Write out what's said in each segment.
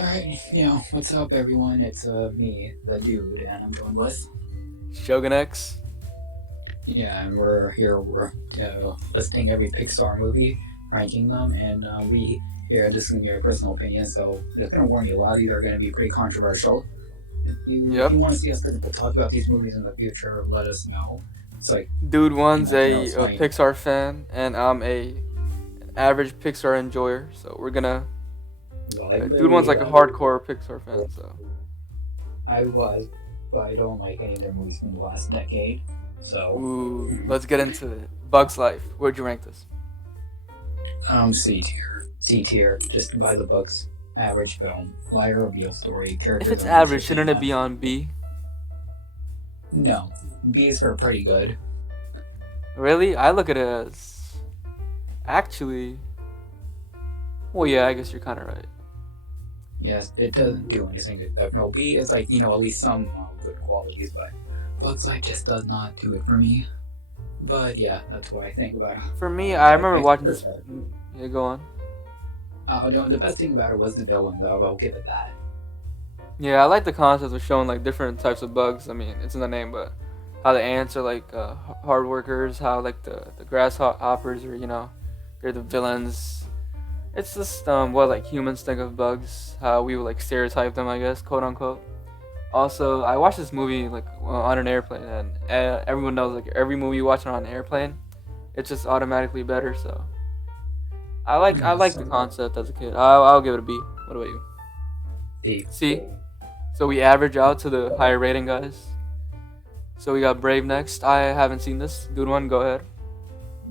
Alright, what's up everyone? It's me, the dude, and I'm joined with Shogun X. and we're here we're listing every Pixar movie, ranking them, and we here this is gonna be our personal opinion, so just gonna warn you, a lot of these are gonna be pretty controversial. If you Yep. want to see us talk about these movies in the future, let us know. It's like Dude one's a explain. Pixar fan, and I'm an average Pixar enjoyer. So we're gonna. Well, I Dude one's literally like a hardcore Pixar fan. So. I was, but I don't like any of their movies from the last decade. So Ooh, let's get into it. Bug's Life. Where'd you rank this? C tier. C tier. Just by the books. Average film. Liar reveal story. If Characters it's are average, interesting shouldn't it enough. be on B? No. B's are pretty good. Really? I look at it as actually. Well, yeah, I guess you're kind of right. Yes, it doesn't do anything to no. B is like, at least some good qualities, but Bugs Life just does not do it for me. But yeah, that's what I think about it. For me, I remember watching this. Yeah, go on. No, the best thing about it was the villain, though. I'll give it that. Yeah, I like the concept of showing like different types of bugs. I mean, it's in the name, but how the ants are like hard workers, how like the grasshoppers are, they're the villains. It's just what like humans think of bugs, how we would like stereotype them, I guess, quote unquote. Also, I watched this movie like on an airplane, and everyone knows like every movie you watch on an airplane, it's just automatically better. So I like the concept as a kid. I'll give it a B. What about you? C. C. So we average out to the higher rating guys. So we got Brave next. I haven't seen this. Good one. Go ahead.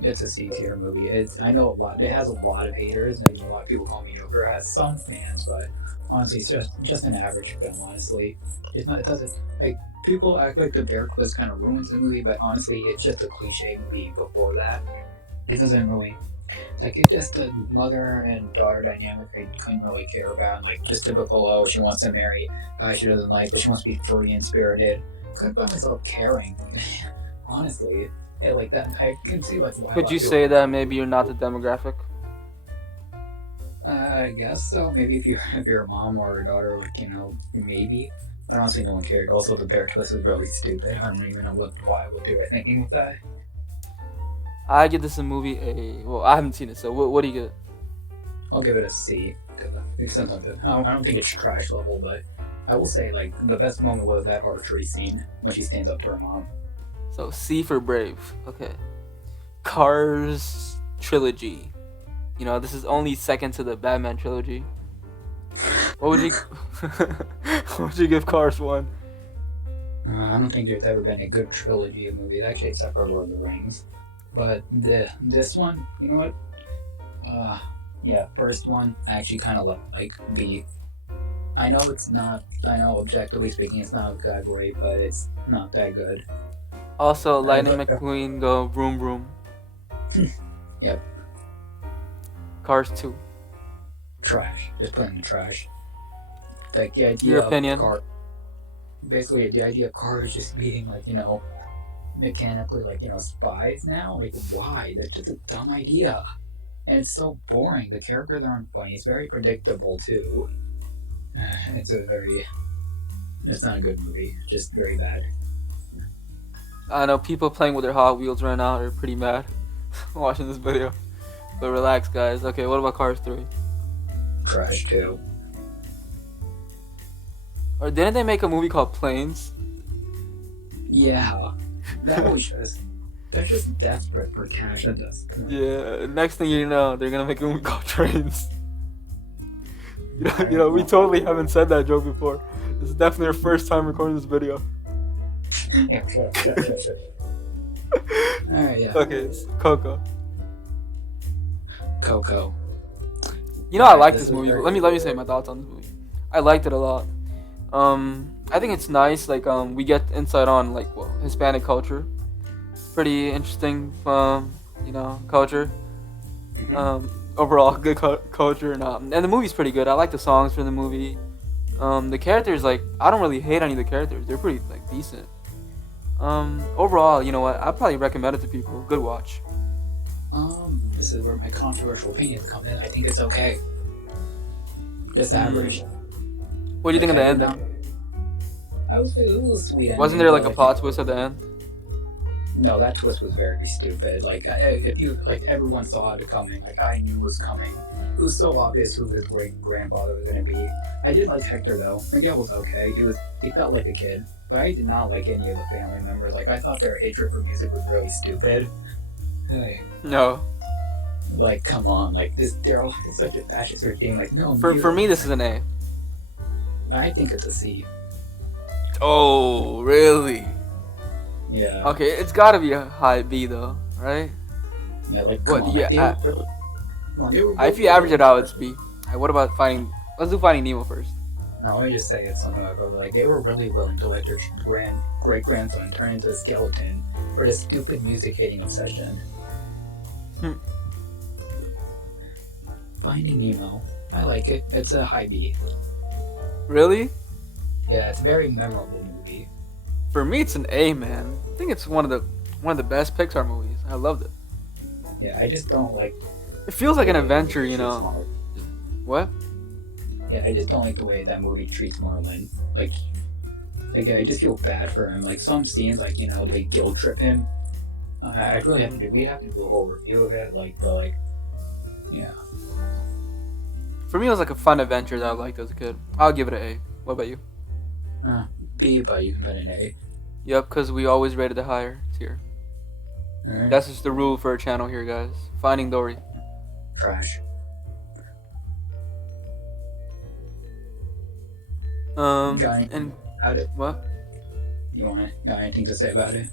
It's a C tier movie. I know a lot. It has a lot of haters, and a lot of people call me Joker. It has some fans, but honestly, it's just an average film. Honestly, it's not. It doesn't like people act like the bear quiz kind of ruins the movie, but honestly, it's just a cliche movie. Before that, it doesn't really like it. Just the mother and daughter dynamic I couldn't really care about. Like just typical. Oh, she wants to marry a guy she doesn't like, but she wants to be free and spirited. I couldn't find myself caring. Honestly. Yeah, like that. I can see like why. Could you say that maybe you're not the demographic? I guess so. Maybe if you're a mom or a daughter, like maybe. But honestly, no one cared. Also, the bear twist was really stupid. I don't even know why what they were thinking with that. I give this a movie a. Well, I haven't seen it, so what do you give it? I'll give it a C because sometimes I don't think it's trash level, but I will say like the best moment was that archery scene when she stands up to her mom. So C for Brave. Okay. Cars trilogy. This is only second to the Batman trilogy. What would you? What would you give Cars 1? I don't think there's ever been a good trilogy of movies, actually, except for Lord of the Rings. But this one, you know what? Yeah, first one, I actually kind of like B. I know it's not. I know objectively speaking, it's not that great, but it's not that good. Also, Lightning McQueen go vroom vroom. Yep. Cars 2. Trash. Just put in the trash. Like the idea Your of opinion? basically the idea of cars just being like mechanically like spies now. Like why? That's just a dumb idea, and it's so boring. The characters aren't funny. It's very predictable too. It's not a good movie. Just very bad. I know people playing with their Hot Wheels right now are pretty mad watching this video. But relax, guys. Okay, what about Cars 3? Trash too. Or didn't they make a movie called Planes? Yeah, that always shows. They're just desperate for cash at this point. Yeah, next thing you know, they're gonna make a movie called Trains. We totally haven't said that joke before. This is definitely our first time recording this video. Yeah, sure. Alright, yeah. Okay, it's Coco. Coco. I like this movie. Let me say my thoughts on this movie. I liked it a lot. I think it's nice. Like we get insight on like Hispanic culture. It's pretty interesting. Culture. Overall good culture and the movie's pretty good. I like the songs from the movie. The characters like I don't really hate any of the characters. They're pretty like decent. Overall, you know what? I'd probably recommend it to people. Good watch. This is where my controversial opinions come in. I think it's okay. Just average. What do you think Like of the I did not. ending? It was a sweet Wasn't ending, there but like a like plot twist at the end? no, that twist was very stupid. If you like, everyone saw it coming. Like I knew it was coming. It was so obvious who his great grandfather was gonna be. I did like Hector though. Miguel was okay. He felt like a kid, but I did not like any of the family members. Like I thought their hatred for music was really stupid. Like, No. like come on, like this Daryl is such a fascist regime. Like no, For me, this is an A. I think it's a C. Oh, really? Yeah. Okay, it's got to be a high B though, right? Yeah, like What? come on, Yeah. like, they were really, come on, they were If really you average it good. out, it's B. Alright, what about finding? Let's do Finding Nemo first. No, let me just say it's something like they were really willing to let their great grandson turn into a skeleton for this stupid music hating obsession. Hmm. Finding Nemo, I like it. It's a high B. Really? Yeah, it's a very memorable movie. For me, it's an A, man. I think it's one of the best Pixar movies. I loved it. Yeah, I just don't like. It feels like an the way adventure, it you treats know. Mar- What? Yeah, I just don't like the way that movie treats Marlin. Like I just feel bad for him. Like some scenes, like they guilt trip him. I'd really have to do. We have to do a whole review of it. Yeah. For me, it was like a fun adventure that I liked as a kid. I'll give it an A. What about you? B, but you can put an A. Yep, because we always rated the higher tier. Alright. That's just the rule for our channel here, guys. Finding Dory. Trash. Got anything And about it? what? Got anything to say about it?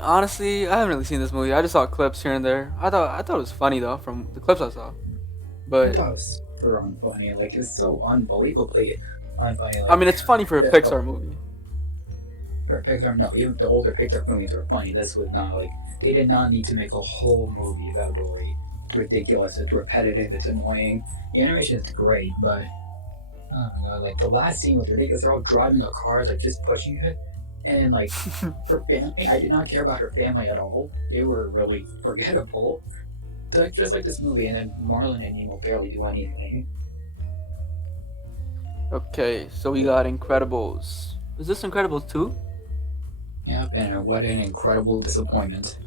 Honestly, I haven't really seen this movie. I just saw clips here and there. I thought it was funny though from the clips I saw. I But thought it was super unfunny. Like it's so unbelievably unfunny. Like, I mean, it's funny for a Yeah. Pixar movie. for Pixar, no, even the older Pixar movies were funny. This was not like they did not need to make a whole movie about Dory. It's ridiculous. It's repetitive. It's annoying. The animation is great, but oh my god, like the last scene was ridiculous. They're all driving a car, like just pushing it, and like her family. I did not care about her family at all. They were really forgettable. Like just like this movie, and then Marlon and Nemo barely do anything. Okay, so we got Incredibles. Is this Incredibles 2? Yeah, and what an incredible disappointment.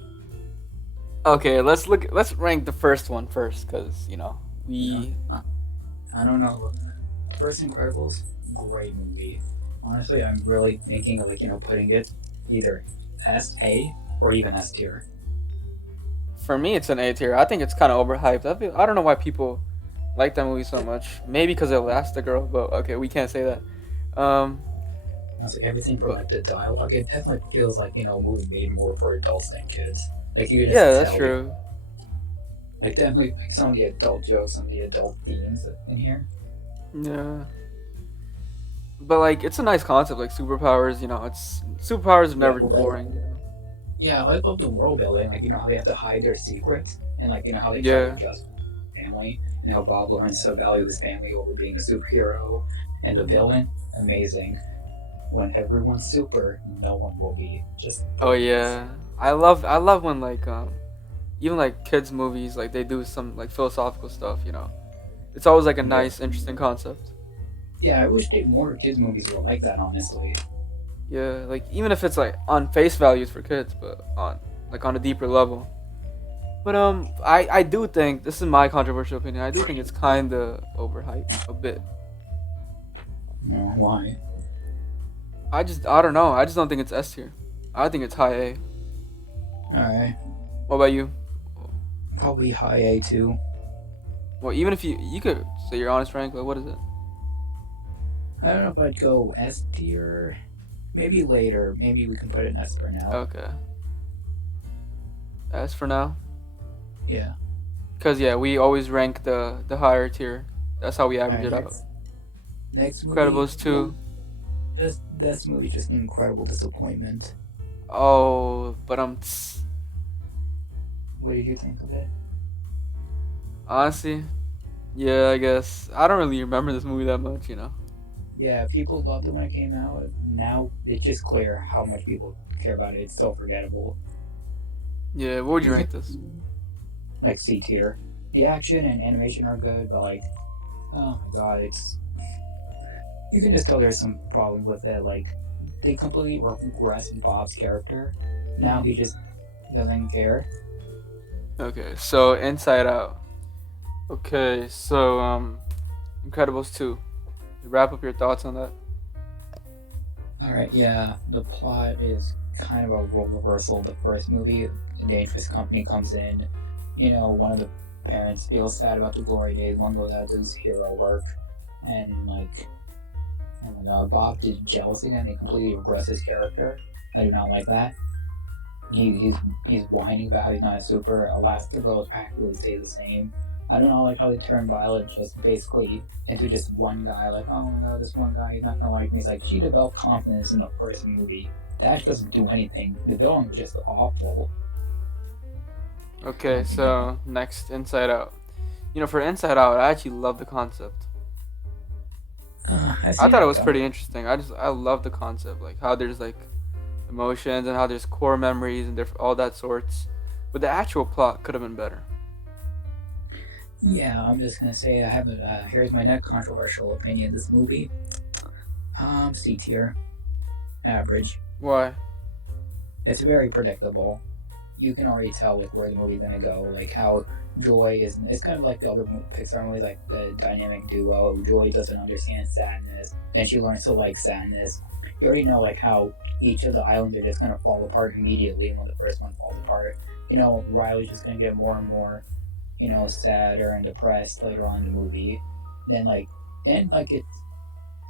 Okay, let's rank the first one first, cause we. I don't know. First Incredibles, great movie. Honestly, I'm really thinking of putting it either A or even S tier. For me, it's an A tier. I think it's kind of overhyped. I don't know why people like that movie so much. Maybe because it Elastigirl, but okay, we can't say that. Honestly, everything from like the dialogue, it definitely feels like a movie made more for adults than kids. Like you can just Yeah, that's tell, true. Like definitely, like some of the adult jokes, some of the adult themes in here. Yeah. But like, it's a nice concept, like superpowers. It's superpowers are never Yeah, boring. Yeah, I love the world building. Like how they have to hide their secrets, and how they try Yeah. to adjust family, and how Bob learns to value his family over being a superhero, and the villain, amazing. When everyone's super, no one will be. Just Oh yeah, I love when even like kids movies like they do some like philosophical stuff. It's always like a nice, interesting concept. yeah, I wish more kids movies were like that. Honestly, Yeah, like even if it's like on face values for kids, but on a deeper level. But I do think this is my controversial opinion. I do think it's kind of overhyped a bit. why? I don't know. I just don't think it's S tier. I think it's high A. Alright, What about you? probably high A too. Well, even if you could say your honest rank, like what is it? I don't know if I'd go S tier. Maybe later. Maybe we can put it in S for now. Okay. S for now. Yeah. Cause yeah, we always rank the higher tier. That's how we average it out. Next movie. Incredibles 2. This movie just an incredible disappointment. Oh, but What did you think of it? honestly, yeah, I guess I don't really remember this movie that much. Yeah, people loved it when it came out. Now it's just clear how much people care about it. It's so forgettable. Yeah, what would you rank this? Like C tier. The action and animation are good, but Oh my god, it's you can just tell there's some problems with it. Like they completely regressed Bob's character. Now Hmm. he just doesn't care. Okay, so Inside Out. Okay, so Incredibles 2. Wrap up your thoughts on that. All right, yeah, the plot is kind of a role reversal. The first movie, the dangerous company comes in. One of the parents feels sad about the glory days. One goes out to his hero work, and Bob is jealous again. They completely regress his character. I do not like that. He's whining about how he's not a super. Elastigirl practically stays the same. I don't know like how they turn Violet just basically into just one guy. Like, oh my god, this one guy, he's not gonna like me. It's like she developed confidence in the first movie. Dash doesn't do anything. The villain is just awful. Okay, so next, Inside Out. For Inside Out, I actually love the concept. I've I seen thought it it was done. pretty interesting. I love the concept, like how there's like emotions and how there's core memories and all that sorts. But the actual plot could have been better. Yeah, I'm just gonna say I have a. Here's my next controversial opinion. This movie, C tier, average. Why? It's very predictable. You can already tell like where the movie's gonna go, like how Joy is. It's kind of like the other Pixar movies, like the dynamic duo. Joy doesn't understand sadness, then she learns to like sadness. You already know like how each of the islands are just gonna fall apart immediately when the first one falls apart. Riley's just gonna get more and more, sadder and depressed later on in the movie. Then it's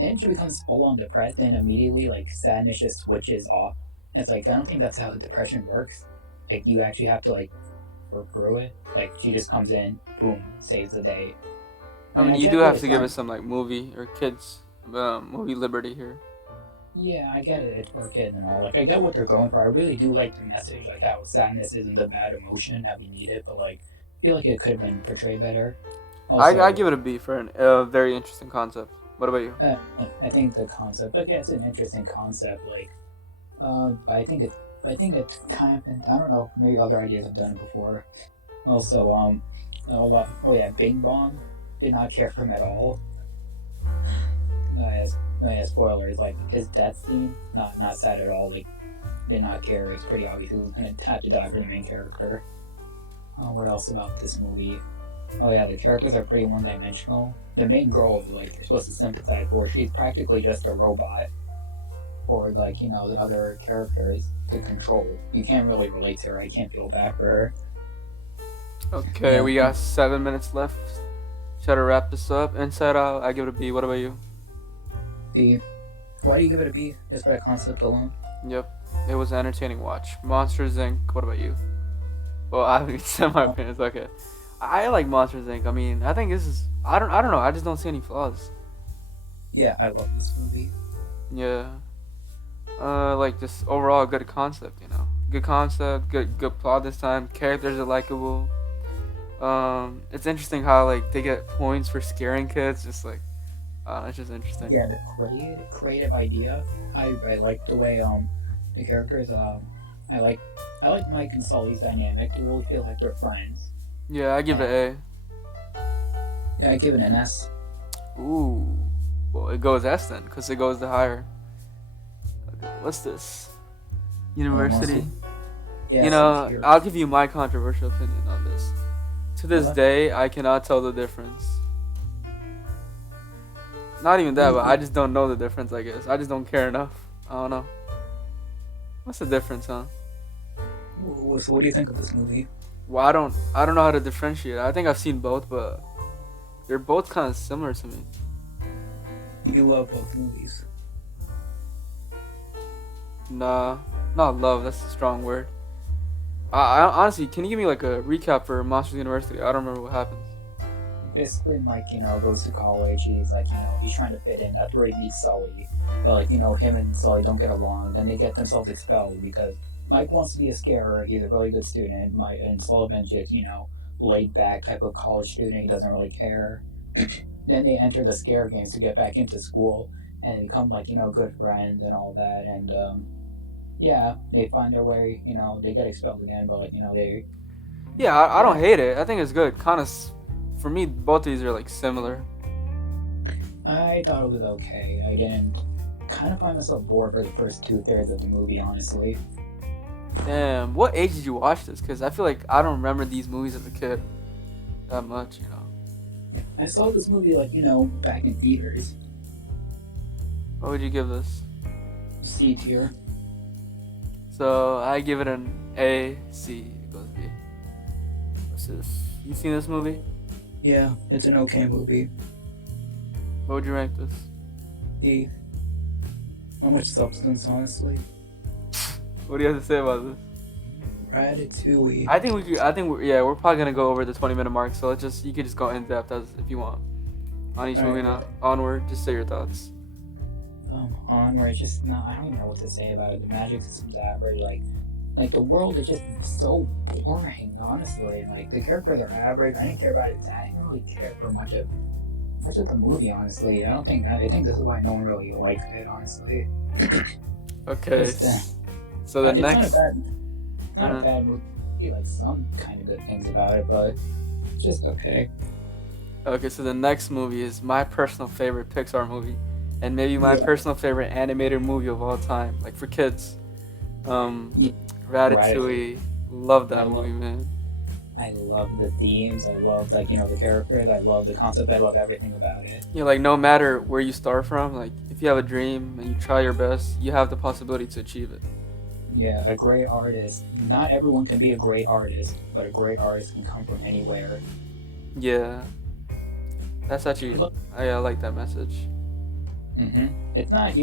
then she becomes full on depressed, then immediately like sadness just switches off. And it's like I don't think that's how depression works. Like you actually have to like work through it. Like she just comes in, boom, saves the day. I I mean, mean, I you do get that have it's to give not. us some like movie or kids movie liberty here. Yeah, I get it. It's for kids and all. Like I get what they're going for. I really do like the message, like how sadness isn't a bad emotion that we need it, but like I feel like it could have been portrayed better. I Also, give it a B for a very interesting concept. What about you? uh, I think the concept, like, yeah, it's an interesting concept. Like, but I think it's kind of, I don't know, maybe other ideas have done it before. Also, oh yeah, Bing Bong did not care for him at all. No, yeah, spoilers. Like his death scene, not sad at all. Like did not care. It's pretty obvious he was gonna have to die for the main character. What else about this movie? Oh yeah, the characters are pretty one-dimensional. The main girl, like you're supposed to sympathize for, she's practically just a robot. Or like the other characters to control. You can't really relate to her. I can't feel bad for her. Okay, Yeah, we got 7 minutes left. Try to wrap this up. Inside Out, I give it a B. What about you? the why do you give it a B? Just for the concept alone? Yep, it was an entertaining watch. Monsters Inc. What about you? Well, I haven't said my Uh, opinions. Okay, I like Monsters Inc. I mean, I think this is. I don't know. I just don't see any flaws. yeah, I love this movie. Yeah. Like just overall good concept. Good concept. Good plot this time. Characters are likable. It's interesting how like they get points for scaring kids. Just like, it's just interesting. Yeah, the creative idea. I like the way the characters I like I like Mike and Sully's dynamic. They really feel like they're friends. Yeah, I give it And a. yeah, I give it an S. Ooh. Well, it goes S then, cause it goes the higher. Okay, what's this? University. Mostly yeah, C tier. I'll give you my controversial opinion on this. To this What? day, I cannot tell the difference. Not even that, but I just don't know the difference. I guess I just don't care enough. I don't know. What's the difference, huh? So what do you think of this movie? Well, I don't know how to differentiate. I think I've seen both, but they're both kind of similar to me. You love both movies. Nah, not love. That's a strong word. Honestly, can you give me like a recap for Monsters University? I don't remember what happens. Basically, Mike, goes to college. He's like, he's trying to fit in. That's where he meets Sully. But like, him and Sully don't get along. Then they get themselves expelled because Mike wants to be a scarer. He's a really good student. Mike and Sullivan's just, laid back type of college student. He doesn't really care. Then they enter the scare games to get back into school and they become like, good friends and all that. And yeah, they find their way. They get expelled again, but like, they Yeah, I don't yeah, hate it. I think it's good. For me, both of these are like similar. I thought it was okay. I didn't kind of find myself bored for the first 2/3 of the movie, honestly. Damn, what age did you watch this? Because I feel like I don't remember these movies as a kid that much, you know. I saw this movie like back in theaters. What would you give this? C tier. So I give it an A, C, it goes B. What's this? You seen this movie? Yeah, it's an okay movie. What would you rank this? E. Not much substance, honestly. What do you have to say about this? Ratatouille. I think we could. Yeah, we're probably gonna go over the 20-minute mark. So you could just go in depth as if you want on each movie now. Onward, just say your thoughts. Onward, just no. I don't even know what to say about it. The magic system's average. Like the world is just so boring, honestly. Like the characters are average. I didn't care about it. I didn't really care for much of the movie, honestly. I think this is why no one really liked it, honestly. Okay. So the next. Not a bad movie. Like some kind of good things about it, but it's just okay. Okay, so the next movie is my personal favorite Pixar movie, and maybe my personal favorite animated movie of all time, like for kids. Ratatouille. Love that movie, man. I love the themes. I love the characters. I love the concept. I love everything about it. Yeah, like no matter where you start from, like if you have a dream and you try your best, you have the possibility to achieve it. Yeah, a great artist. Not everyone can be a great artist, but a great artist can come from anywhere. Yeah, that's actually I like that message. It's not.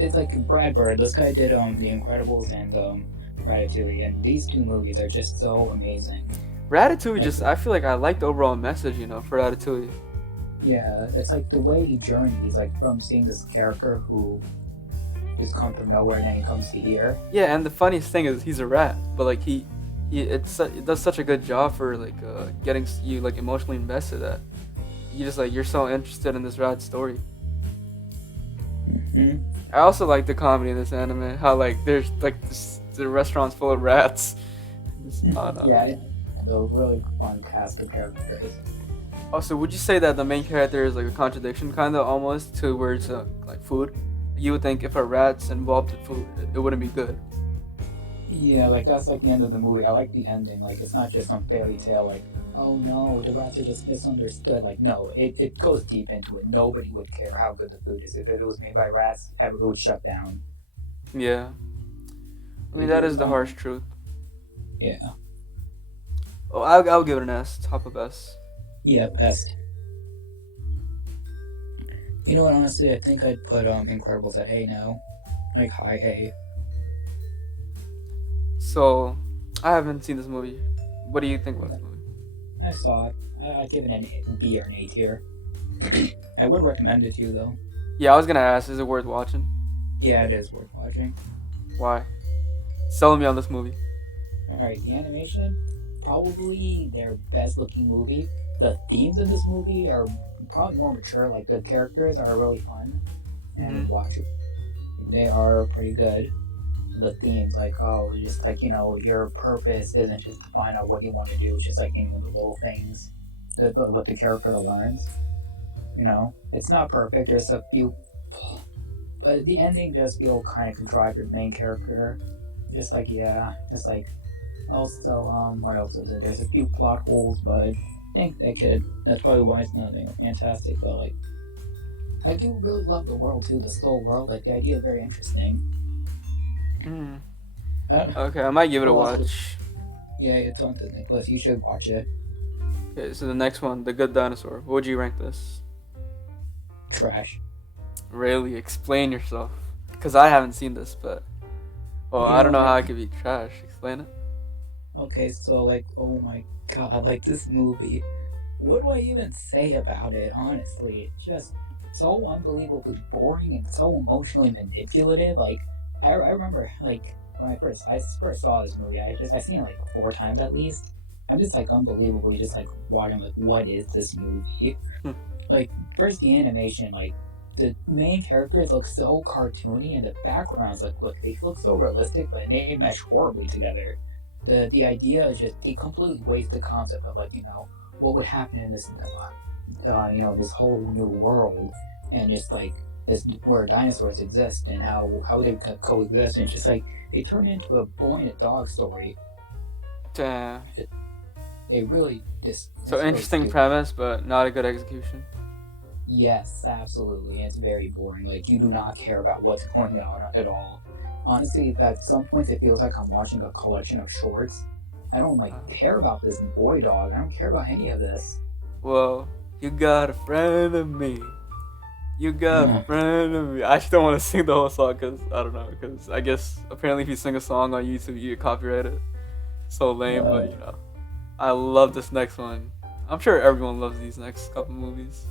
It's like Brad Bird. This guy did The Incredibles and Ratatouille, and these two movies are just so amazing. Ratatouille, I feel like I like the overall message, for Ratatouille. Yeah, it's like the way he journeys, like from seeing this character who just come from nowhere and then he comes to here. Yeah, and the funniest thing is he's a rat, but like it does such a good job for like getting you like emotionally invested that you just like you're so interested in this rat story. I also like the comedy in this anime. How like there's like the restaurant's full of rats. Yeah, the really fun cast of characters. Also, would you say that the main character is like a contradiction, kind of almost, to where it's like food? You would think if a rat's involved in food, it wouldn't be good. Yeah, like that's like the end of the movie. I like the ending. Like it's not just some fairy tale. Like, oh no, the rats are just misunderstood. Like no, it goes deep into it. Nobody would care how good the food is. If it was made by rats, it would shut down. Yeah. I mean, that is the harsh truth. Yeah. Oh, I'll give it an S. Top of S. Yeah, best. You know what? Honestly, I think I'd put Incredibles at A now, like high A. So, I haven't seen this movie. What do you think about this movie? I saw it. I'd give it an B or an A tier. I would recommend it to you though. Yeah, I was gonna ask, is it worth watching? Yeah, it is worth watching. Why? Sell me on this movie. Alright, the animation, probably their best looking movie. The themes of this movie are probably more mature. Like the characters are really fun and watch. They are pretty good. The themes, like just like your purpose isn't just to find out what you want to do. It's just like the little things that what the character learns. It's not perfect. There's a few, but the ending does feel kind of contrived for the main character. Also, what else is it? There's a few plot holes, but I think that's probably why it's nothing fantastic, but like, I do really love the world too, the soul world, like the idea is very interesting. Okay, I might give it a watch. Yeah, it's on Disney Plus, you should watch it. Okay, so the next one, The Good Dinosaur. What would you rank this? Trash. Really? Explain yourself. Because I haven't seen this, but... Well, I don't know how it could be trash. Explain it. Okay, so like, oh my god, like this movie. What do I even say about it, honestly? It's just so unbelievably boring and so emotionally manipulative. Like, I remember, like, when I first saw this movie, I seen it like 4 times at least. I'm just like unbelievably just like watching like, what is this movie? Like, first the animation, like, the main characters look so cartoony and the backgrounds they look so realistic, but they mesh horribly together. The idea is just, they completely waste the concept of like, what would happen in this this whole new world, and just like this where dinosaurs exist and how they coexist, and it's just like they turn into a boy and a dog story. Damn. It, they really just So it's really interesting stupid. premise, but not a good execution. Yes, absolutely. It's very boring. Like you do not care about what's going on at all. Honestly, at some points it feels like I'm watching a collection of shorts. I don't like Uh, care about this boy dog. I don't care about any of this. well, you got a friend of me. You got a Mm. friend of me. I actually don't want to sing the whole song because I don't know. Because I guess apparently if you sing a song on YouTube, you get copyrighted. So lame, but Uh, you know. I love this next one. I'm sure everyone loves these next couple movies.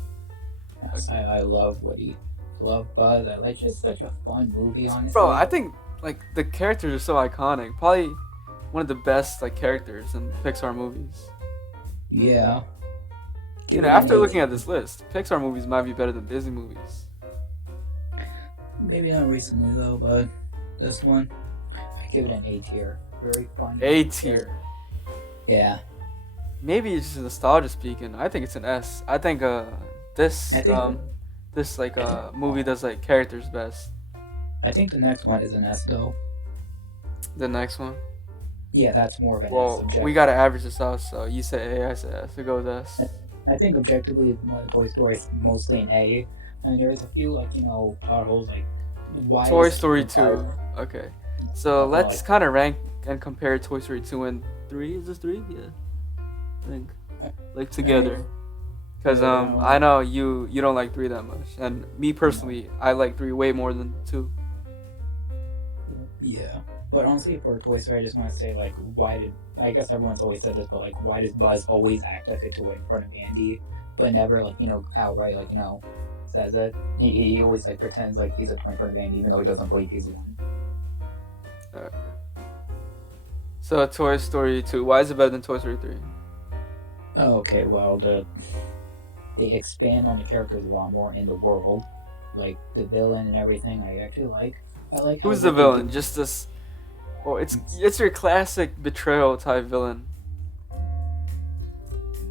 yes, Okay. I love Woody. I love Buzz. I like just such a fun movie, Bro, honestly. I think like the characters are so iconic. Probably one of the best like characters in Pixar movies. Yeah. You Give know, it an after A looking tier. at this list, Pixar movies might be better than Disney movies. Maybe not recently though, but this one, I give it an A tier. Very fun. A Very, tier. yeah. Maybe it's just nostalgia speaking. I think it's an S. I think I this think this like I think movie does like characters best. I think the next one is an S though. The next one. Yeah, that's more of an S Well, we object. gotta average this out. So you say A, I say S. We go with S. I think objectively, Toy Story is mostly an A. I mean, there's a few like plot holes like why Toy is Story why 2. Okay. So no, let's kind of rank and compare Toy Story 2 and 3. Is this 3? Yeah. I think. Like together. Because I know you don't like 3 that much. And me personally, I like 3 way more than 2. yeah. But honestly, for Toy Story, I just want to say like why did I guess everyone's always said this, but like why does Buzz always act like a toy in front of Andy, but never like outright like says it. He always like pretends like he's a toy in front of Andy, even though he doesn't believe he's one. Alright. So Toy Story 2. Why is it better than Toy Story 3? Oh, okay, well they expand on the characters a lot more in the world, like the villain and everything. I actually like. I like how Who's the what they villain? do. Just this. Oh, it's your classic betrayal type villain.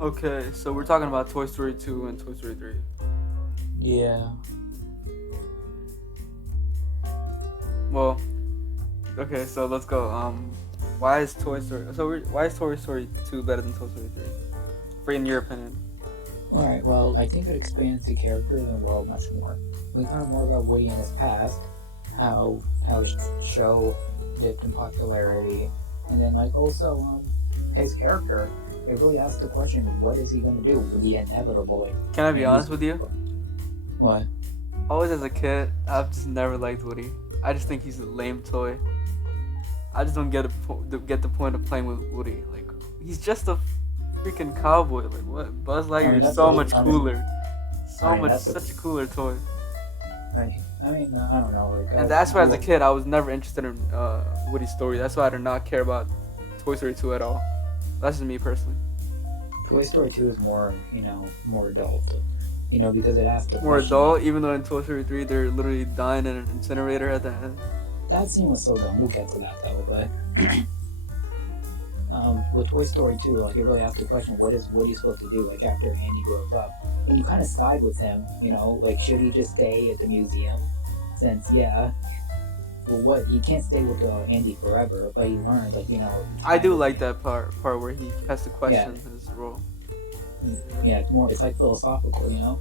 Okay, so we're talking about Toy Story 2 and Toy Story 3. Yeah. Well, okay, so let's go. Why is Toy Story? Why is Toy Story 2 better than Toy Story 3? For in your opinion. All right. Well, I think it expands the characters and world much more. We learn more about Woody and his past, how his show dipped in popularity, and then like also his character. It really asks the question: what is he gonna do with the inevitable? Like, Can I be honest with you? What? Always as a kid, I've just never liked Woody. I just think he's a lame toy. I just don't get the point of playing with Woody. Like he's just a freaking cowboy. Like what? Buzz Lightyear is so much cooler. So much, such a cooler toy. I mean, I don't know. Like, And that's why as a kid, I was never interested in Woody's story. That's why I did not care about Toy Story 2 at all. That's just me personally. Toy Story 2 is more, more adult. Because it asks the More question. adult, even though in Toy Story 3 they're literally dying in an incinerator at the end. That scene was so dumb. We'll get to that though, but with Toy Story 2, like it really asks the question: what is Woody supposed to do? Like after Andy grows up, and you kind of side with him. Like should he just stay at the museum? Since well, what he can't stay with Andy forever, but he learned I do like that part where he has to question his role. Yeah, it's like philosophical.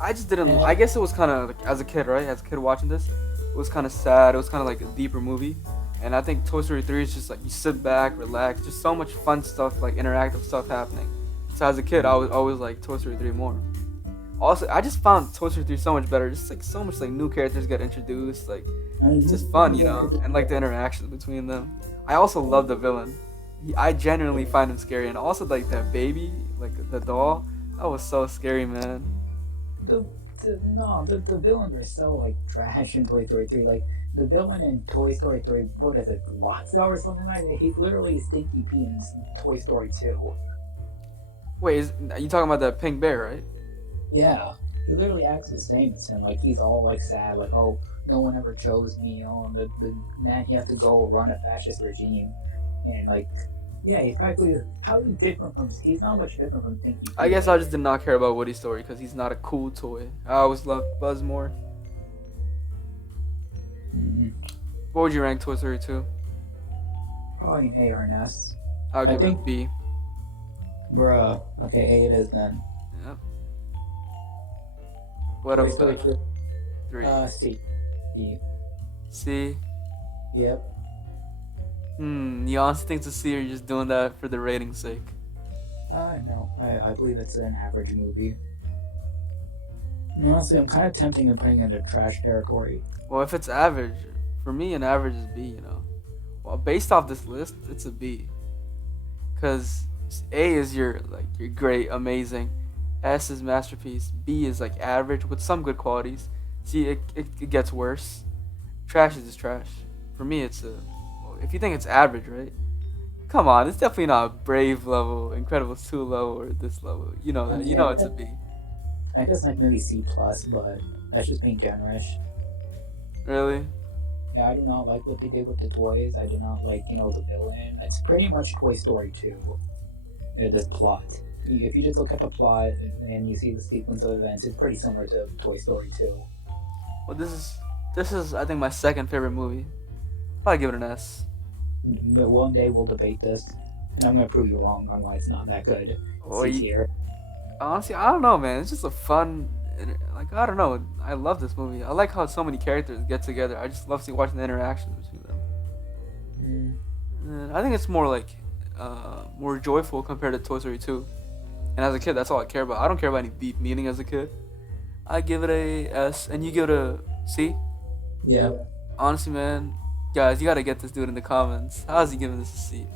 I just didn't. I guess it was kind of like, as a kid, right? As a kid watching this, it was kind of sad. It was kind of like a deeper movie, and I think Toy Story 3 is just like you sit back, relax, just so much fun stuff, like interactive stuff happening. So as a kid, I was always like Toy Story 3 more. Also, I just found Toy Story 3 so much better. Just like so much like new characters get introduced, like it's just fun, and like the interactions between them. I also love the villain. I genuinely find him scary, and also like that baby, like the doll. That was so scary, man. The villains are so like trash in Toy Story 3. Like the villain in Toy Story 3, what is it, Lotso or something like that? He's literally Stinky Pete in Toy Story 2. Wait, are you talking about that pink bear, right? Yeah, he literally acts the same as him. Like he's all like sad, like oh no one ever chose me. Oh, and now he has to go run a fascist regime, and like Yeah, he's practically how is he different from. He's not much different from Stinky I Pete. guess I Like, just did not care about Woody's story because he's not a cool toy. I always loved Buzz more. mm, What would you rank Toy Story 2? probably an A or an S. I'll I give it a think, B. bruh. Okay, A it is then. Yep. What Toy Story about 2. 3? C. D. C? Yep. You honestly think it's a C or you're just doing that for the rating's sake? No. I believe it's an average movie. And honestly, I'm kind of tempting in putting it in the trash territory. Well, if it's average, for me, an average is B, you know? Well, based off this list, it's a B. Because A is your great, amazing. S is masterpiece. B is like average with some good qualities. C, it gets worse. Trash is just trash. For me, it's a. Well, if you think it's average, right? Come on, it's definitely not Brave level, Incredibles 2 level, or this level. You know that. You know Yeah, it's a B. I guess like maybe C plus, but that's just being generous. Really? Yeah, I do not like what they did with the toys. I do not like, the villain. It's pretty much Toy Story 2. This plot. If you just look at the plot and you see the sequence of events, it's pretty similar to Toy Story 2. Well, this is I think my second favorite movie. Probably give it an S. But one day we'll debate this, and I'm gonna prove you wrong on why it's not that good. Or C tier. honestly, I don't know, man. It's just a fun, like I don't know. I love this movie. I like how so many characters get together. I just love watching the interactions between them. Mm. And I think it's more like, more joyful compared to Toy Story 2. And as a kid, that's all I care about. I don't care about any deep meaning as a kid. I give it a S, and you give it a C. Yeah. Honestly, man, guys, you gotta get this dude in the comments. How is he giving this a C?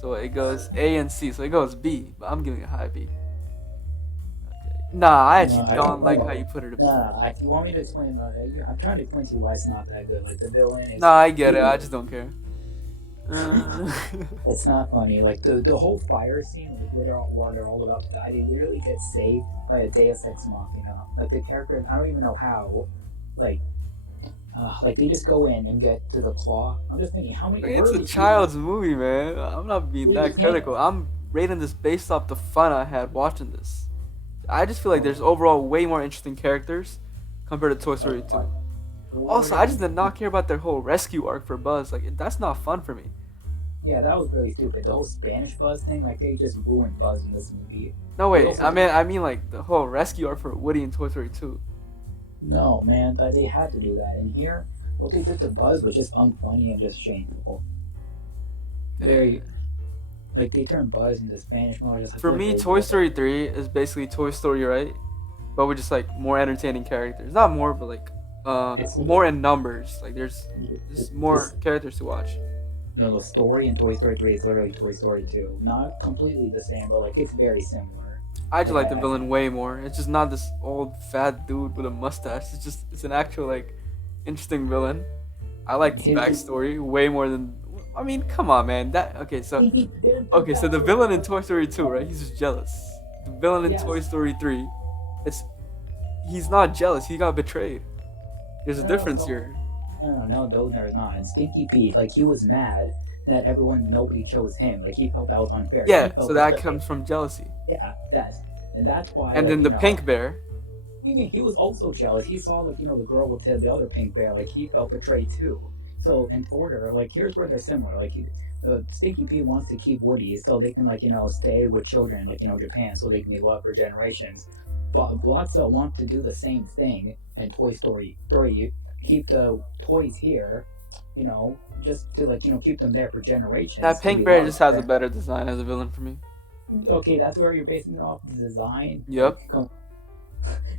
So it goes A and C. So it goes B, but I'm giving it a high B. Nah, I actually don't like how you put it. Nah, you want me to explain? I'm trying to explain to you why it's not that good. Like the villain is. Nah, I get it. I just don't care. It's not funny. Like the whole fire scene, like where they're all about to die, they literally get saved by a Deus Ex Machina. Like the characters, I don't even know how. Like, they just go in and get to the claw. I'm just thinking, how many? It's a child's movie, man. I'm not being that critical. I'm rating this based off the fun I had watching this. I just feel like there's overall way more interesting characters compared to Toy Story 2. Also, I just did not care about their whole rescue arc for Buzz. Like, that's not fun for me. Yeah, that was really stupid. The whole Spanish Buzz thing, like they just ruined Buzz in this movie. No, wait. I mean, like the whole rescue arc for Woody in Toy Story 2. No, man, they had to do that. And here, what they did to Buzz was just unfunny and just shameful. Very, like they turned Buzz into Spanish mode. Just like, for me, Toy Story 3 is basically Toy Story, right? But with just like more entertaining characters. Not more, but like more in numbers. Like there's more characters to watch. No, the story in Toy Story 3 is literally Toy Story 2. Not completely the same, but like it's very similar. I just like the villain way more. It's just not this old fat dude with a mustache. It's an actual like interesting villain. I like his backstory way more than. I mean, come on, man. So the villain in Toy Story 2, right? He's just jealous. The villain in Toy Story 3, he's not jealous. He got betrayed. There's a difference here. No, Dodner is not. And Stinky Pete, like he was mad that nobody chose him. Like he felt that was unfair. Yeah, so that comes from jealousy. Yeah, that's why. And then the pink bear. He was also jealous. He saw the girl with the other pink bear. Like he felt betrayed too. So in order, like here's where they're similar. Like the Stinky Pete wants to keep Woody so they can stay with children Japan so they can be loved for generations. But Blotzo wants to do the same thing in Toy Story 3. Keep the toys here, just to keep them there for generations. That pink bear just has a better design as a villain for me. Okay, that's where you're basing it off. The design. Yep.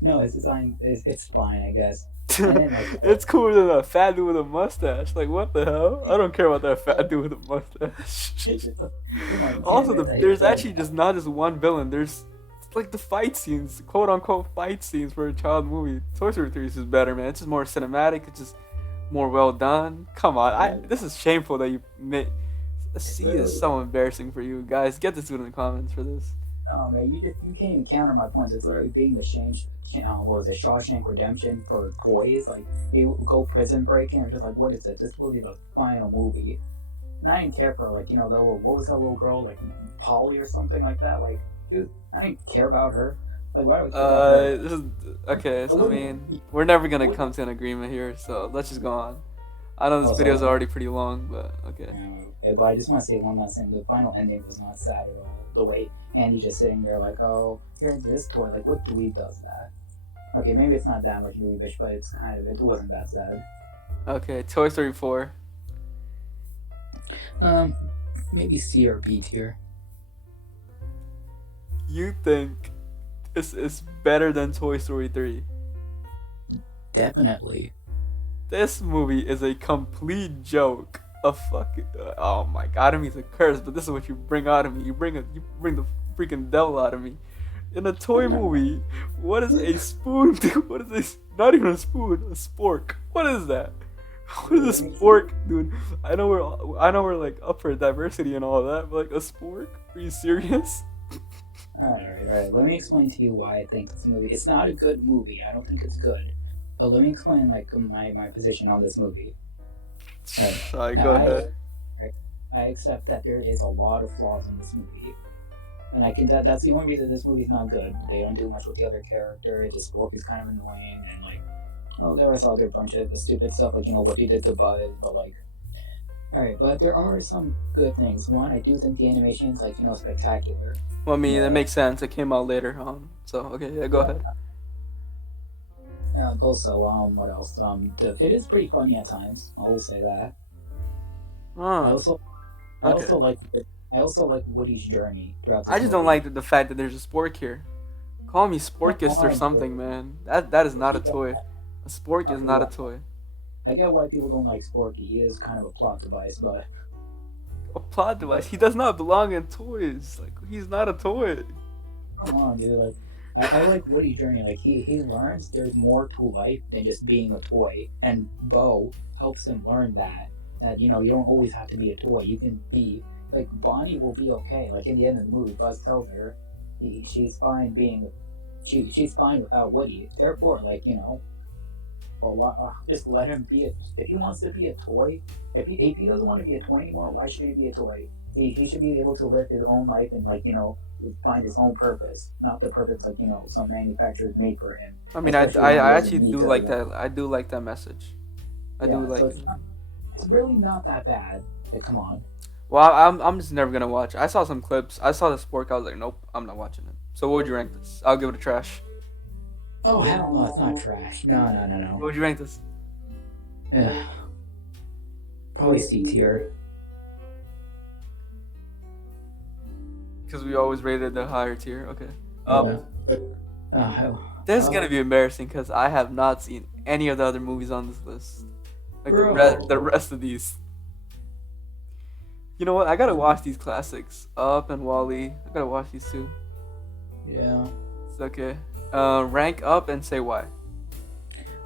No, his design it's fine, I guess. Then, it's cooler than a fat dude with a mustache. Like, what the hell? I don't care about that fat dude with a mustache. Also, there's actually just not just one villain. There's like the fight scenes, quote unquote fight scenes for a child movie. Toy Story 3 is just better, man. It's just more cinematic. It's just more well done. Come on, this is shameful that you made. C is so embarrassing for you guys. Get this dude in the comments for this. Oh man, you can't even counter my points. It's literally being the Shawshank Redemption for toys. Like they go prison breaking. I'm just like, what is it? This will be the final movie. And I didn't care for like the little, what was that little girl like Polly or something like that. Like, dude, I didn't care about her. Like, why do I care about her? This is okay. I So, I wouldn't. mean, we're never gonna Would, come to an agreement here. So let's just go on. I know this oh, video is so already pretty long, but okay. but I just want to say one last thing. The final ending was not sad at all. The way Andy just sitting there like, oh, here's this toy. Like, what dweeb does that? Okay, maybe it's not that much dweebish, but it's kind of, it wasn't that sad. Okay, Toy Story 4. Um, maybe C or B tier. You think this is better than Toy Story 3? Definitely. This movie is a complete joke. A fucking oh my god, out of me is a curse, but this is what you bring out of me. You bring the freaking devil out of me. In a toy movie, what is a spoon? What is this? Not even a spoon, a spork. What is that? What is a spork, dude? I know we're like up for diversity and all that, but like a spork? Are you serious? Alright. Let me explain to you why I think this movie. It's not a good movie. I don't think it's good. But let me explain like my position on this movie. Sorry, go ahead. I accept that there is a lot of flaws in this movie. And I can that's the only reason this movie's not good. They don't do much with the other character. The spork is kind of annoying, and like, oh, there was other bunch of stupid stuff, like what they did to Buzz, but like, all right, but there are some good things. One, I do think the animation is like spectacular. Well, I mean, that makes sense. It came out later on, so okay, yeah, go ahead. Also, what else? It is pretty funny at times. I will say that. Oh, I also like Woody's journey throughout this I just movie. don't like the fact that there's a spork here. Call me Sporkist or something, man. That is not a toy. A spork is not a toy. I get why people don't like Sporky. He is kind of a plot device, but A plot device. He does not belong in toys. Like, he's not a toy. come on, dude. Like, I like Woody's journey. Like, he learns there's more to life than just being a toy, and Bo helps him learn that you don't always have to be a toy. You can be like Bonnie will be okay. Like in the end of the movie, Buzz tells her she's fine being she's fine without Woody. Therefore, like just let him be if he wants to be a toy. If he doesn't want to be a toy anymore, why should he be a toy? He should be able to live his own life and find his own purpose, not the purpose some manufacturers made for him. I mean, I actually do like that. I do like that message. I do like it. It's really not that bad. Like, come on. Well, I'm just never gonna watch. I saw some clips. I saw the spork. I was like, nope, I'm not watching it. So what would you rank this? I'll give it a trash. Oh hell no, it's not trash. No. What would you rank this? Yeah. Probably C tier. Because we always rated the higher tier. Okay. This is gonna be embarrassing because I have not seen any of the other movies on this list. Like the rest of these. You know what? I gotta watch these classics. Up and Wall-E. I gotta watch these too. Yeah. It's okay. Rank Up and say why.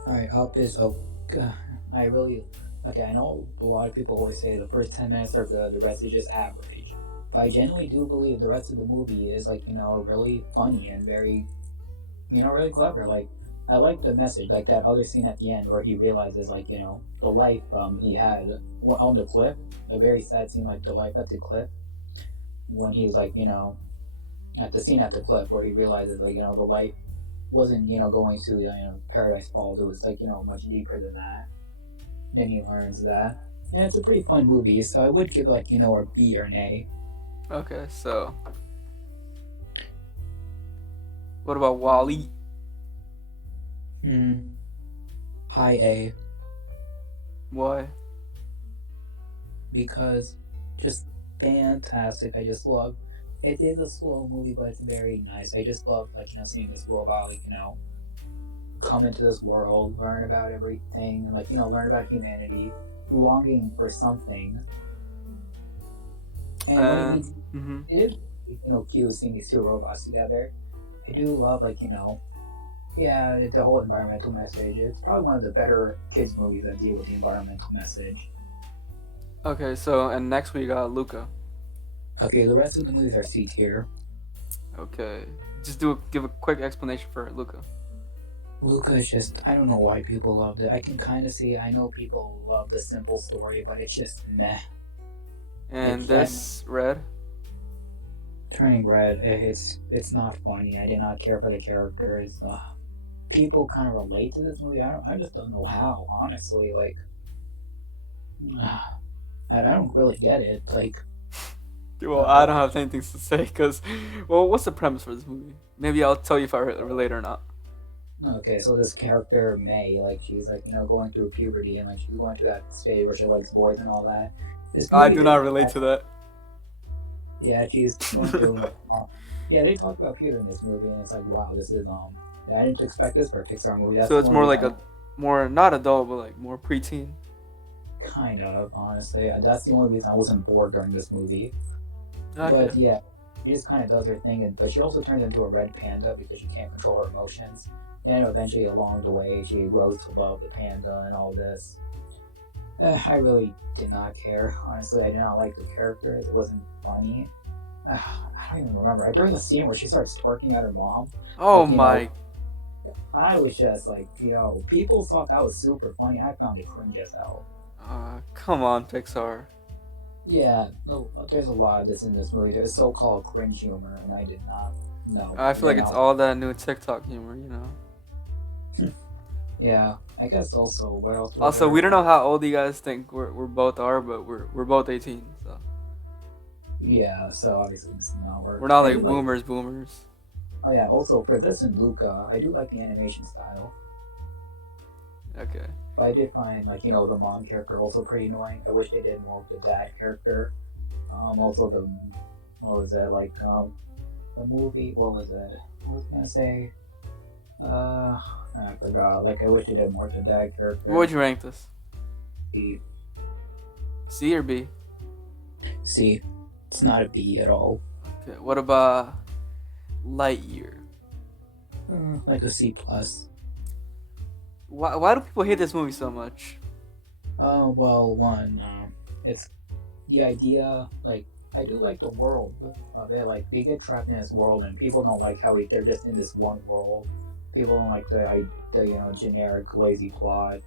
Alright, Up is I know a lot of people always say the first 10 minutes are good, the rest is just average. But I genuinely do believe the rest of the movie is really funny and very really clever. Like, I like the message, like that other scene at the end where he realizes the life he had on the cliff, the very sad scene, like the life at the cliff, when he's at the scene at the cliff where he realizes the life wasn't going to Paradise Falls. It was much deeper than that. And then he learns that, and it's a pretty fun movie. So I would give it a B or an A. Okay, so what about Wall-E? High A. Why? Because just fantastic. I just love it. Is a slow movie, but it's very nice. I just love seeing this robot come into this world, learn about everything, and learn about humanity, longing for something. And it is cute seeing these two robots together. I do love the whole environmental message. It's probably one of the better kids movies that deal with the environmental message. Okay, so and next we got Luca. Okay, the rest of the movies are C tier. Okay, just give a quick explanation for Luca. Luca is just, I don't know why people loved it. I can kind of see, I know people love the simple story, but it's just meh. And It's I, this red. Turning red. It's not funny. I did not care for the characters. People kind of relate to this movie. I just don't know how. Honestly, like I don't really get it. Like Well, I uh, don't have anything to say because, well, what's the premise for this movie? Maybe I'll tell you if I relate or not. okay, so this character May, like she's like going through puberty and like she's going through that stage where she likes boys and all that. This I movie do not did relate to that. yeah, she's going through. Yeah, they talk about puberty in this movie, and it's like, wow, this is I didn't expect this for a Pixar movie. That's So the it's only more reason like a more not adult, but like more preteen. kind of honestly. That's the only reason I wasn't bored during this movie. Okay. But yeah, she just kind of does her thing, but she also turns into a red panda because she can't control her emotions. And eventually, along the way, she grows to love the panda and all this. I really did not care. Honestly, I did not like the characters. It wasn't funny. I don't even remember. During the scene where she starts twerking at her mom, Oh like my. I was just like, people thought that was super funny. I found it cringe as hell. Come on, Pixar. Yeah, no, there's a lot of this in this movie. There's so-called cringe humor, and I did not. No, I feel like did it's not. all that new TikTok humor, you know. Yeah, I guess also what else was Also, there? we don't know how old you guys think we're both are, but we're both 18, so Yeah, so obviously this does not work. we're not I like do like. boomers. Oh yeah, also for this and Luca, I do like the animation style. Okay. But I did find like the mom character also pretty annoying. I wish they did more of the dad character. Also the what was that like the movie? What was it? I was gonna say. I forgot. Like I wish they did more of the dad character. What would you rank this? B. C or B? C. It's not a B at all. Okay. What about Lightyear? Like a C plus. Why do people hate this movie so much? Well, one, it's the idea. Like, I do like the world of it. Like, they get trapped in this world, and people don't like how they're just in this one world. People don't like the generic lazy plot.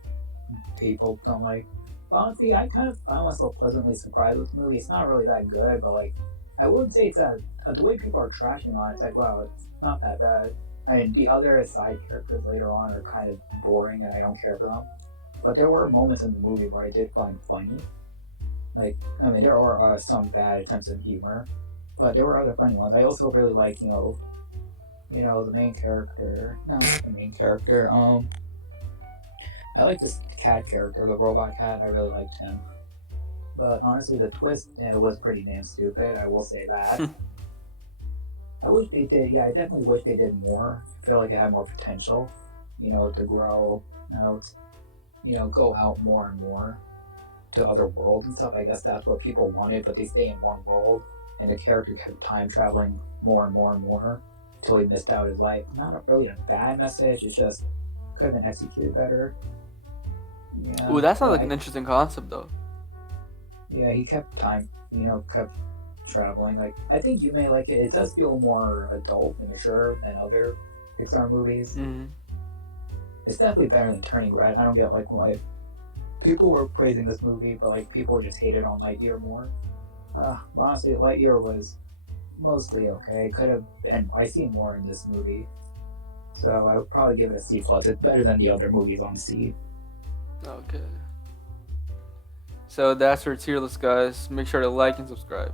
People don't like. Honestly, I kind of found myself pleasantly surprised with the movie. It's not really that good, but like, I wouldn't say it's that. The way people are trashing on it, it's like, wow, it's not that bad. I mean, the other side characters later on are kind of boring, and I don't care for them. But there were moments in the movie where I did find funny. Like, I mean, there are some bad attempts at humor, but there were other funny ones. I also really like, the main character. No, not the main character. I like this cat character, the robot cat. I really liked him. But honestly, the twist was pretty damn stupid. I will say that. I wish they did. Yeah, I definitely wish they did more. I feel like it had more potential, to grow out, go out more and more to other worlds and stuff. I guess that's what people wanted, but they stay in one world, and the character kept time traveling more and more and more until he missed out his life. Not really a bad message. It's just could have been executed better. Yeah. Ooh, that sounds like an interesting concept, though. Yeah, he kept time. Kept traveling. Like I think you may like it. It does feel more adult and mature than other Pixar movies. Mm-hmm. It's definitely better than Turning Red. I don't get like why people were praising this movie, but like people just hated on Lightyear more. Well, honestly, Lightyear was mostly okay. Could have been. I see more in this movie, so I would probably give it a C plus. It's better than the other movies on C. Okay. So that's our tier list, guys. Make sure to like and subscribe.